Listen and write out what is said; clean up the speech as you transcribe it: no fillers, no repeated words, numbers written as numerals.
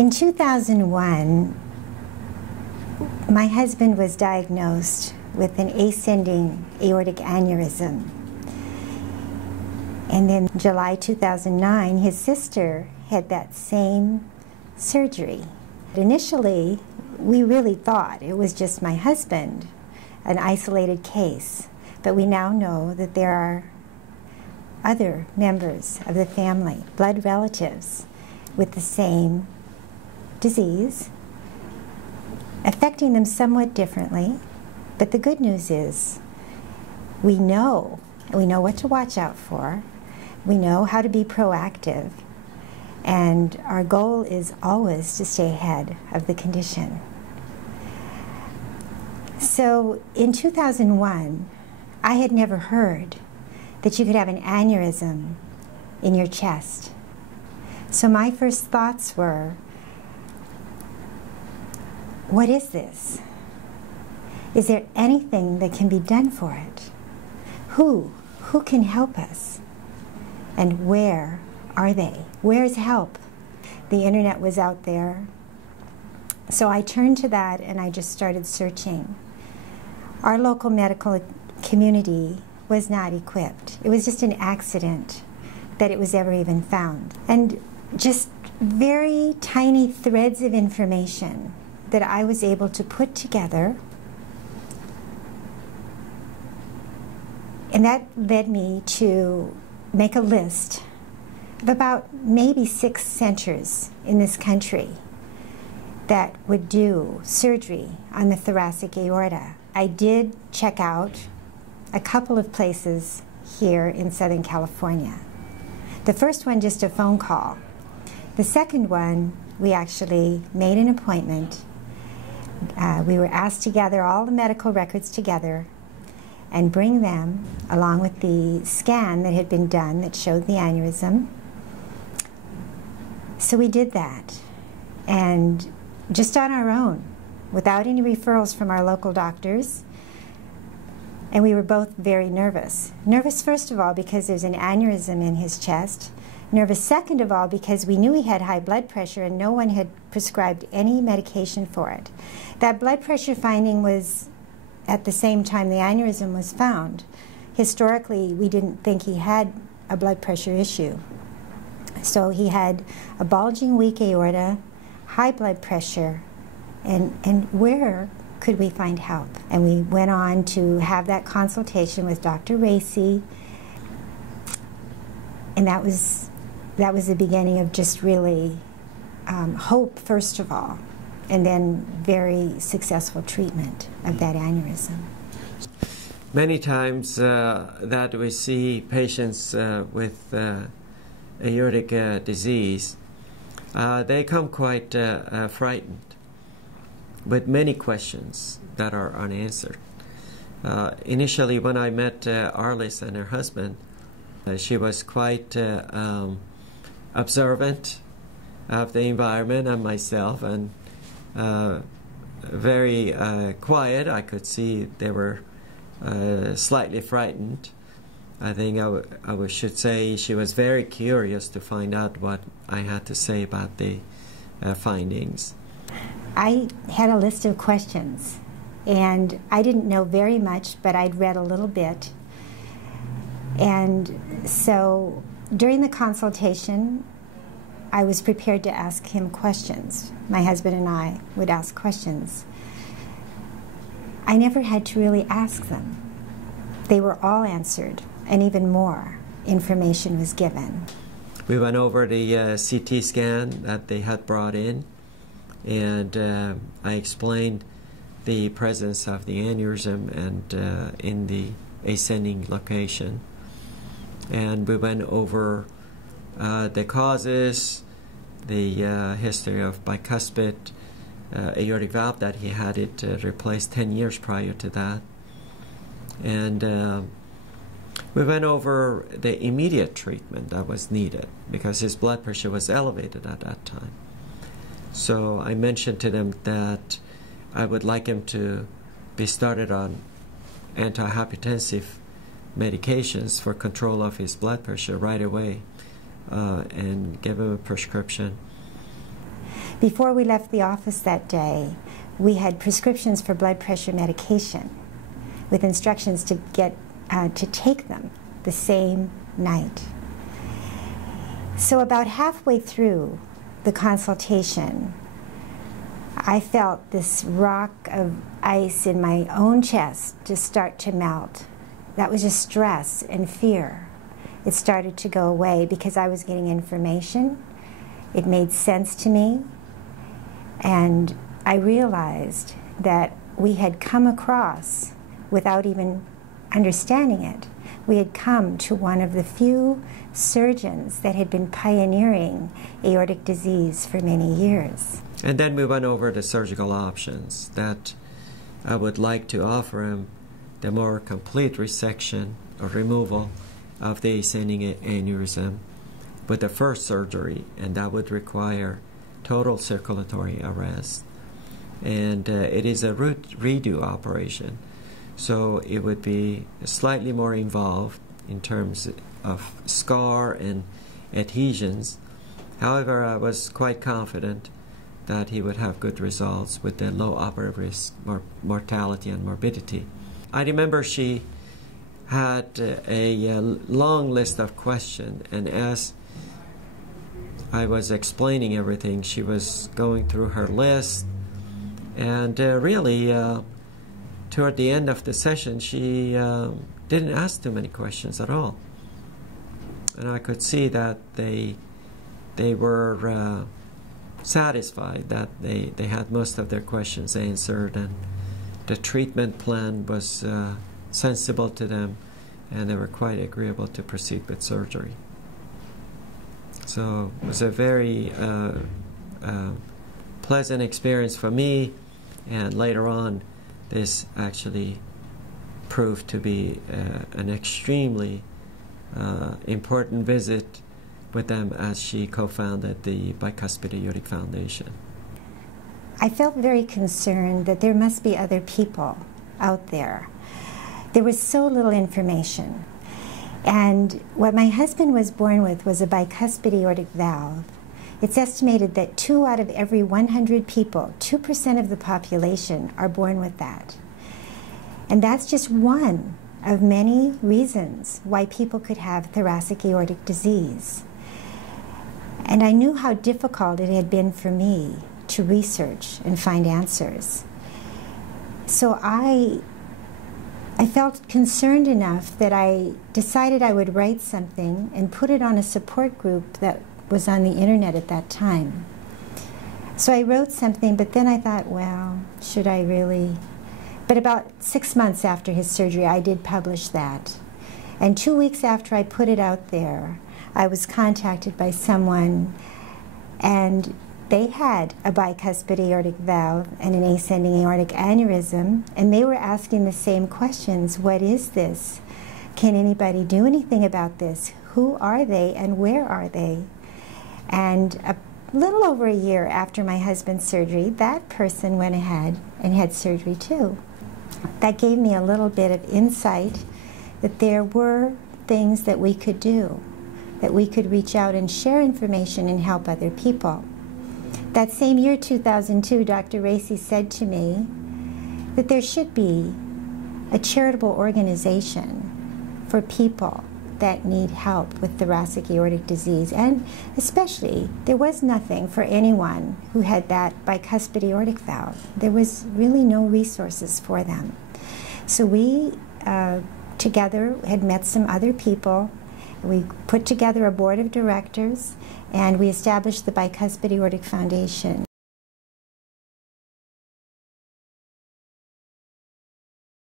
In 2001, my husband was diagnosed with an ascending aortic aneurysm. And in July 2009, his sister had that same surgery. Initially, we really thought it was just my husband, an isolated case. But we now know that there are other members of the family, blood relatives, with the same disease, affecting them somewhat differently. But the good news is we know what to watch out for. We know how to be proactive. And our goal is always to stay ahead of the condition. So in 2001, I had never heard that you could have an aneurysm in your chest. So my first thoughts were, what is this? Is there anything that can be done for it? Who can help us? And where are they? Where's help? The internet was out there. So I turned to that and I just started searching. Our local medical community was not equipped. It was just an accident that it was ever even found. And just very tiny threads of information that I was able to put together. And that led me to make a list of about maybe 6 centers in this country that would do surgery on the thoracic aorta. I did check out a couple of places here in Southern California. The first one, just a phone call. The second one, we actually made an appointment. We were asked to gather all the medical records together and bring them along with the scan that had been done that showed the aneurysm. So we did that, and just on our own, without any referrals from our local doctors. And we were both very nervous. Nervous, first of all, because there's an aneurysm in his chest. Nervous, second of all, because we knew he had high blood pressure and no one had prescribed any medication for it. That blood pressure finding was at the same time the aneurysm was found. Historically, we didn't think he had a blood pressure issue. So he had a bulging weak aorta, high blood pressure, and where could we find help? And we went on to have that consultation with Dr. Raissi, and that was the beginning of just really hope, first of all, and then very successful treatment of that aneurysm. Many times that we see patients with aortic disease, they come quite frightened with many questions that are unanswered. Initially, when I met Arlys and her husband, she was quite observant of the environment and myself, and very quiet. I could see they were slightly frightened. I think I should say she was very curious to find out what I had to say about the findings. I had a list of questions, and I didn't know very much, but I'd read a little bit. And so during the consultation, I was prepared to ask him questions. My husband and I would ask questions. I never had to really ask them. They were all answered, and even more information was given. We went over the CT scan that they had brought in, and I explained the presence of the aneurysm and in the ascending location. And we went over the causes, the history of bicuspid aortic valve that he had it replaced 10 years prior to that. And we went over the immediate treatment that was needed because his blood pressure was elevated at that time. So I mentioned to them that I would like him to be started on antihypertensive medications for control of his blood pressure right away and give him a prescription. Before we left the office that day, we had prescriptions for blood pressure medication with instructions to take them the same night. So about halfway through the consultation, I felt this rock of ice in my own chest just start to melt. That was just stress and fear. It started to go away because I was getting information. It made sense to me. And I realized that we had come across, without even understanding it, we had come to one of the few surgeons that had been pioneering aortic disease for many years. And then we went over the surgical options that I would like to offer him: the more complete resection or removal of the ascending aneurysm with the first surgery, and that would require total circulatory arrest. And it is a root redo operation, so it would be slightly more involved in terms of scar and adhesions. However, I was quite confident that he would have good results with the low operative risk, mortality and morbidity. I remember she had a long list of questions, and as I was explaining everything, she was going through her list, and really toward the end of the session she didn't ask too many questions at all, and I could see that they were satisfied that they had most of their questions answered, and the treatment plan was sensible to them, and they were quite agreeable to proceed with surgery. So it was a very pleasant experience for me, and later on this actually proved to be an extremely important visit with them as she co-founded the Bicuspid Aortic Foundation. I felt very concerned that there must be other people out there. There was so little information. And what my husband was born with was a bicuspid aortic valve. It's estimated that 2 out of every 100 people, 2% of the population, are born with that. And that's just one of many reasons why people could have thoracic aortic disease. And I knew how difficult it had been for me to research and find answers. So I felt concerned enough that I decided I would write something and put it on a support group that was on the internet at that time. So I wrote something, but then I thought, well, should I really? But about 6 months after his surgery, I did publish that. And 2 weeks after I put it out there, I was contacted by someone, and they had a bicuspid aortic valve and an ascending aortic aneurysm, and they were asking the same questions. What is this? Can anybody do anything about this? Who are they and where are they? And a little over a year after my husband's surgery, that person went ahead and had surgery too. That gave me a little bit of insight that there were things that we could do, that we could reach out and share information and help other people. That same year, 2002, Dr. Raissi said to me that there should be a charitable organization for people that need help with thoracic aortic disease, and especially there was nothing for anyone who had that bicuspid aortic valve. There was really no resources for them. So we together had met some other people. We put together a board of directors, and we established the Bicuspid Aortic Foundation.